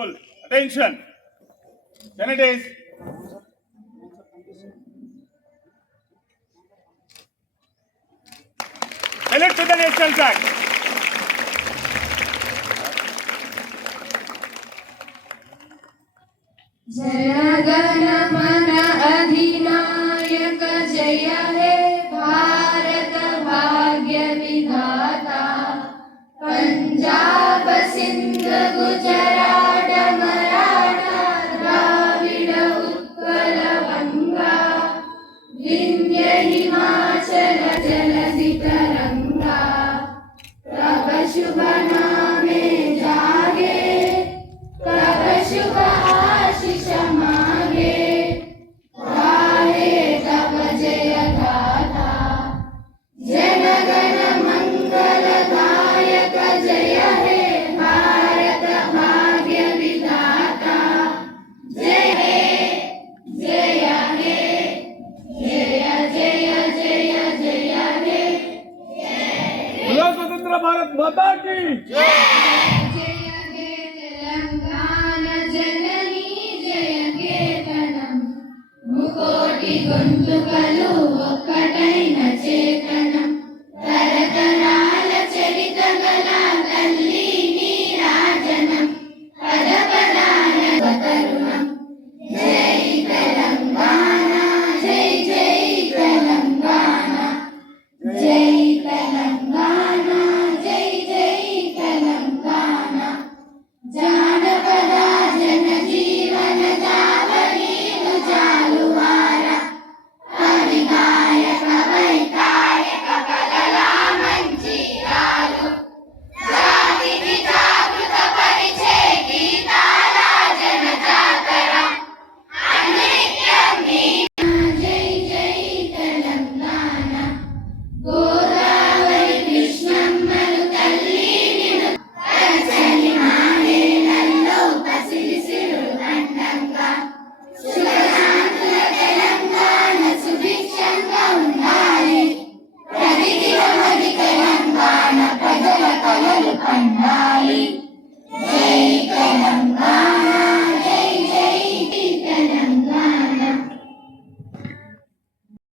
School. Attention. Then it is. Select to the national flag. जय गण मन अधिनायक जय हे भारत भाग्य विधाता पंजाब सिंध गुजरात मराठा द्राविड उत्कल गंगा विंध्य हिमाचल जलधि तरंगा तब शुभ नामे जागे तब शुभ आशीष मांगे गाहे तब जय गाथा जन गण मंगल दायक जय हे भारत भाग्य विधाता जय हे जय हे जय जय जय जय हे बोलो स्वतंत्र भारत माता की जय हे तेलंगाना जननी जय केतనం ముకోటి గొంతుకలు ఒక్కటైన చేతనం